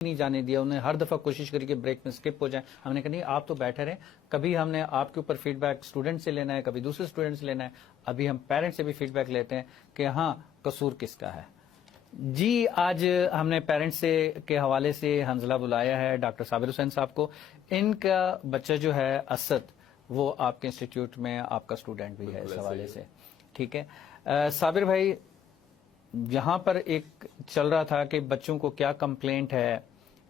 نہیں جانے دیا, انہیں ہر دفعہ کوشش کری کہ بریک میں اسکپ ہو جائیں. ہم نے کہا نہیں, آپ تو بیٹھے رہیں, کبھی ہم نے آپ کے اوپر فیڈ بیک اسٹوڈنٹ سے لینا ہے, کبھی دوسرے اسٹوڈنٹ سے لینا ہے, ابھی ہم پیرنٹ سے بھی فیڈ بیک لیتے ہیں کہ ہاں قصور کس کا ہے. جی, آج ہم نے پیرنٹس کے حوالے سے حنزلہ بلایا ہے, ڈاکٹر صابر حسین صاحب کو. ان کا بچہ جو ہے اسد, وہ آپ کے انسٹیٹیوٹ میں آپ کا اسٹوڈنٹ بھی ہے اس حوالے سے. ٹھیک ہے صابر بھائی, یہاں پر ایک چل رہا تھا کہ بچوں کو کیا کمپلینٹ ہے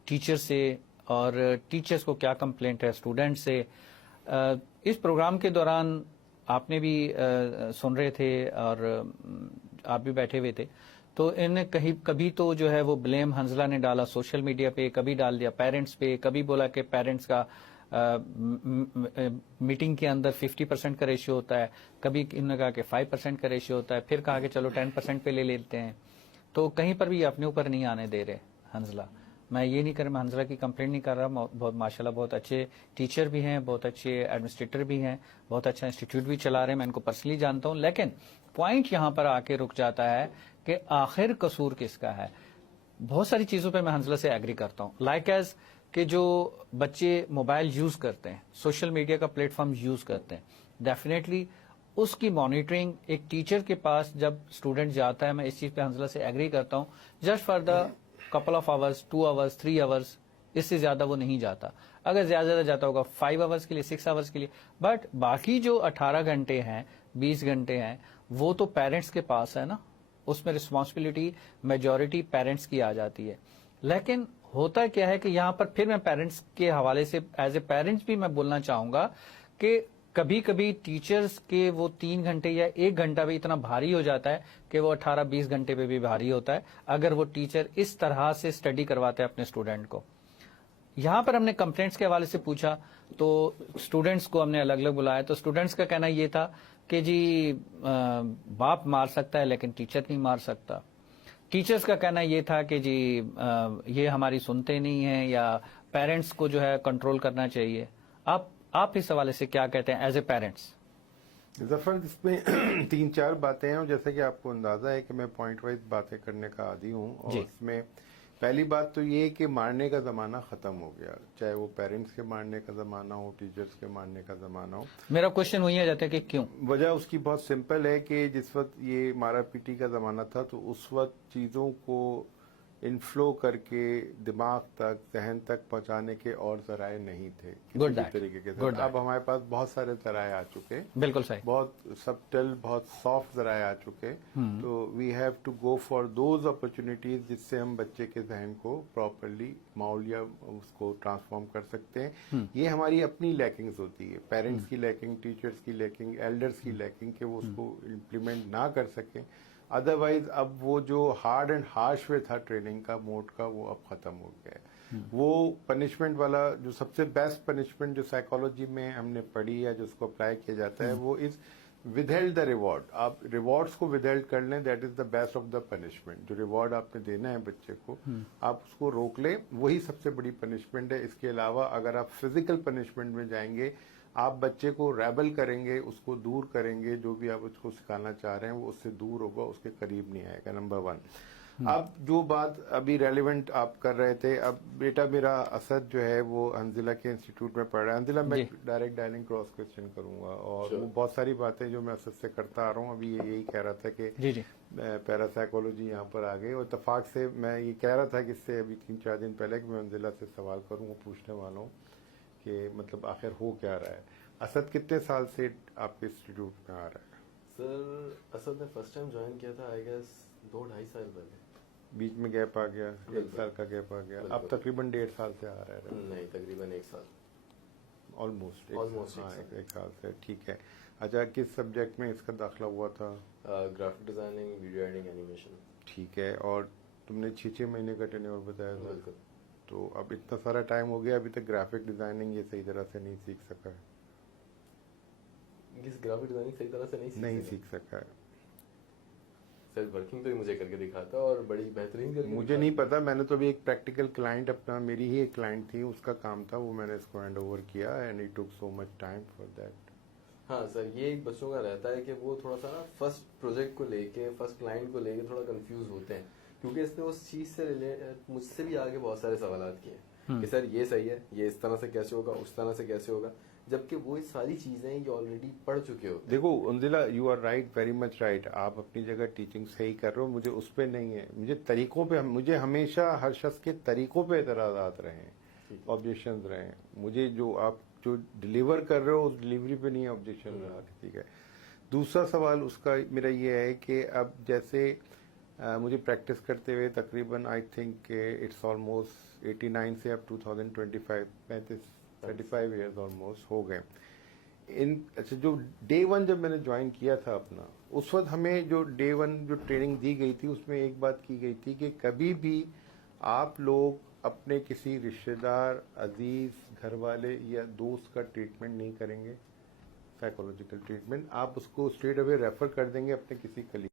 ٹیچر سے اور ٹیچرز کو کیا کمپلینٹ ہے اسٹوڈنٹ سے. اس پروگرام کے دوران آپ نے بھی سن رہے تھے اور آپ بھی بیٹھے ہوئے تھے, تو انہیں کبھی تو جو ہے وہ بلیم حنزلہ نے ڈالا سوشل میڈیا پہ, کبھی ڈال دیا پیرنٹس پہ, کبھی بولا کہ پیرنٹس کا میٹنگ کے اندر 50% کا ریشیو ہوتا ہے, کبھی انہوں نے کہا کہ 5% کا ریشیو ہوتا ہے, پھر کہا کہ چلو 10% پہ لے لیتے ہیں. تو کہیں پر بھی اپنے اوپر نہیں آنے دے رہے حنزلہ. میں یہ نہیں کر, میں حنزلہ کی کمپلین نہیں کر رہا, بہت ماشاءاللہ بہت اچھے ٹیچر بھی ہیں, بہت اچھے ایڈمنسٹریٹر بھی ہیں, بہت اچھا انسٹیٹیوٹ بھی چلا رہے ہیں, میں ان کو پرسنلی جانتا ہوں. لیکن پوائنٹ یہاں پر آ کے رک جاتا ہے کہ آخر قصور کس کا ہے. بہت ساری چیزوں پہ میں حنزلہ سے ایگری کرتا ہوں, لائک ایز کہ جو بچے موبائل یوز کرتے ہیں, سوشل میڈیا کا پلیٹ فارم یوز کرتے ہیں, ڈیفینیٹلی اس کی مانیٹرنگ ایک ٹیچر کے پاس جب اسٹوڈنٹ جاتا ہے, میں اس چیز پہ حنزلہ سے ایگری کرتا ہوں, just for the couple of hours, 2 hours, 3 hours, اس سے زیادہ وہ نہیں جاتا. اگر زیادہ جاتا ہوگا 5 آورس کے لیے, 6 آورس کے لیے, بٹ باقی جو 18 گھنٹے ہیں, 20 گھنٹے ہیں, وہ تو پیرنٹس کے پاس ہے نا, اس میں رسپانسبلٹی میجورٹی پیرنٹس کی آ جاتی ہے. لیکن ہوتا کیا ہے کہ یہاں پر پھر میں پیرنٹس کے حوالے سے ایز اے پیرنٹس بھی میں بولنا چاہوں گا کہ کبھی کبھی ٹیچرز کے وہ 3 گھنٹے یا 1 گھنٹہ بھی اتنا بھاری ہو جاتا ہے کہ وہ 18-20 گھنٹے پہ بھی بھاری ہوتا ہے اگر وہ ٹیچر اس طرح سے اسٹڈی کرواتے ہیں اپنے اسٹوڈنٹ کو. یہاں پر ہم نے کمپلینٹس کے حوالے سے پوچھا تو اسٹوڈنٹس کو ہم نے الگ الگ بلایا, تو اسٹوڈنٹس کا کہنا یہ تھا کہ جی باپ مار سکتا ہے لیکن ٹیچر نہیں مار سکتا. ٹیچرز کا کہنا یہ تھا کہ جی یہ ہماری سنتے نہیں ہیں یا پیرنٹس کو جو ہے کنٹرول کرنا چاہیے. آپ اس حوالے سے کیا کہتے ہیں ایز اے پیرنٹس؟ ظفر, اس میں 3-4 باتیں ہیں, اور جیسے کہ آپ کو اندازہ ہے کہ میں پوائنٹ وائز باتیں کرنے کا عادی ہوں, اور جی. اس میں پہلی بات تو یہ کہ مارنے کا زمانہ ختم ہو گیا, چاہے وہ پیرنٹس کے مارنے کا زمانہ ہو, ٹیچرز کے مارنے کا زمانہ ہو. میرا کوشچن وہی آ جاتا ہے کہ کیوں. وجہ اس کی بہت سمپل ہے کہ جس وقت یہ مارا پیٹی کا زمانہ تھا تو اس وقت چیزوں کو انفلو کر کے دماغ تک, ذہن تک پہنچانے کے اور ذرائع نہیں تھے کسی بھی طریقے کے ساتھ. اب ہمارے پاس بہت سارے ذرائع آ چکے, بالکل صحیح, بہت سبٹل, بہت سافٹ ذرائع آ چکے. تو we have to go for those opportunities جس سے ہم بچے کے ذہن کو پراپرلی ماحولیہ اس کو ٹرانسفارم کر سکتے ہیں. یہ ہماری اپنی لیکنگز ہوتی ہے, پیرنٹس کی لیکنگ, ٹیچرز کی لیکنگ, ایلڈرز کی لیکنگ, کہ وہ اس کو امپلیمنٹ نہ کر سکیں. ادروائز اب وہ جو ہارڈ اینڈ ہارش وے تھا ٹریننگ کا, موڈ کا, وہ اب ختم ہو گیا ہے. وہ پنشمنٹ والا جو سب سے بیسٹ پنشمنٹ جو سائیکالوجی میں ہم نے پڑھی ہے, جو اس کو اپلائی کیا جاتا ہے, وہ از withheld the reward. آپ ریوارڈس کو withheld کر لیں, that is the best of the punishment. جو ریوارڈ آپ نے دینا ہے بچے کو, آپ اس کو روک لیں, وہی سب سے بڑی پنشمنٹ ہے. اس کے علاوہ اگر آپ فزیکل پنشمنٹ میں جائیں گے, آپ بچے کو ریبل کریں گے, اس کو دور کریں گے, جو بھی آپ اس کو سکھانا چاہ رہے ہیں وہ اس سے دور ہوگا, اس کے قریب نہیں آئے گا. نمبر 1. اب جو بات ابھی ریلیونٹ آپ کر رہے تھے, اب بیٹا میرا اسد جو ہے وہ حنزلہ کے انسٹیٹیوٹ میں پڑھ رہا ہے. حنزلہ, میں ڈائریکٹ ڈائلنگ کراس کوسچن کروں گا, اور وہ بہت ساری باتیں جو میں اسد سے کرتا آ رہا ہوں. ابھی یہی کہہ رہا تھا کہ پیرا سائیکولوجی یہاں پر آ گئی, اور اتفاق سے میں یہ کہہ رہا تھا کہ اس سے ابھی 3-4 دن پہلے کہ میں حنزلہ سے سوال کروں, وہ پوچھنے والا ہوں کہ مطلب آخر ہو کیا رہا ہے. اسد کتنے سال سے آپ کے انسٹیٹیوٹ میں آ رہا ہے؟ سر اسد نے فرسٹ ٹائم جوائن کیا تھا آئی گیس 2-2.5 سال پہلے. بیچ میں گیپ آ گیا, 1 سال کا گیپ آ گیا. اب تقریباً 1.5 سال سے آ رہا ہے. نہیں, تقریباً 1 سال, آلموسٹ 1 سال سے. ٹھیک ہے. اچھا, کس سبجیکٹ میں اس کا داخلہ ہوا تھا؟ Graphic designing, video editing, animation. ٹھیک ہے. اور تم نے 6 مہینے کا ٹینیور بتایا تھا. بالکل. تو اب اتنا سارا ٹائم ہو گیا, ابھی تک گرافک ڈیزائننگ یہ صحیح طرح سے نہیں سیکھ سکا ہے. گرافک ڈیزائننگ صحیح طرح سے نہیں سیکھ سکا ہے. سر ورکنگ تو مجھے کر کے دکھاتا, اور بڑی بہترین کر کے. مجھے نہیں پتا, میں نے تو ابھی ایک پریکٹیکل کلائنٹ اپنا, میری ہی ایک کلائنٹ تھی, اس کا کام تھا, وہ میں نے اس کو ہینڈ اوور کیا, and it took so much time for that. ہاں سر, یہ ایک بچوں کا رہتا ہے کہ وہ تھوڑا سا نا فرسٹ پروجیکٹ کو لے کے, فرسٹ کلائنٹ کو لے کے تھوڑا کنفیوز ہوتے ہیں, کیونکہ اس نے اس چیز سے مجھ سے بھی آگے بہت سارے سوالات کیے کہ سر یہ صحیح ہے, یہ اس طرح سے کیسے ہوگا, اس طرح سے کیسے ہوگا, جبکہ وہ ساری چیزیں یہ آلریڈی پڑھ چکے ہوتے ہیں. دیکھو Anzila, you are right, very much right, آپ اپنی جگہ ٹیچنگ صحیح کر رہے ہو, مجھے اس پہ نہیں ہے, مجھے طریقوں پہ, مجھے ہمیشہ ہر شخص کے طریقوں پہ اعتراضات رہے ہیں, آبجیکشنز رہے ہیں. مجھے جو آپ جو ڈلیور کر رہے ہو اس ڈلیوری پہ نہیں آبجیکشن رہا کسی کا. دوسرا سوال اس کا میرا یہ ہے کہ اب جیسے مجھے پریکٹس کرتے ہوئے تقریباً آئی تھنک اٹس آلموسٹ 89 سے اب 2025 35 ایئرز آلموسٹ ہو گئے. اچھا, جو ڈے 1 جب میں نے جوائن کیا تھا اپنا, اس وقت ہمیں جو ڈے 1 جو ٹریننگ دی گئی تھی اس میں ایک بات کی گئی تھی کہ کبھی بھی آپ لوگ اپنے کسی رشتہ دار, عزیز, گھر والے یا دوست کا ٹریٹمنٹ نہیں کریں گے, سائیکولوجیکل ٹریٹمنٹ, آپ اس کو اسٹریٹ اوے ریفر کر دیں گے اپنے کسی کلیگ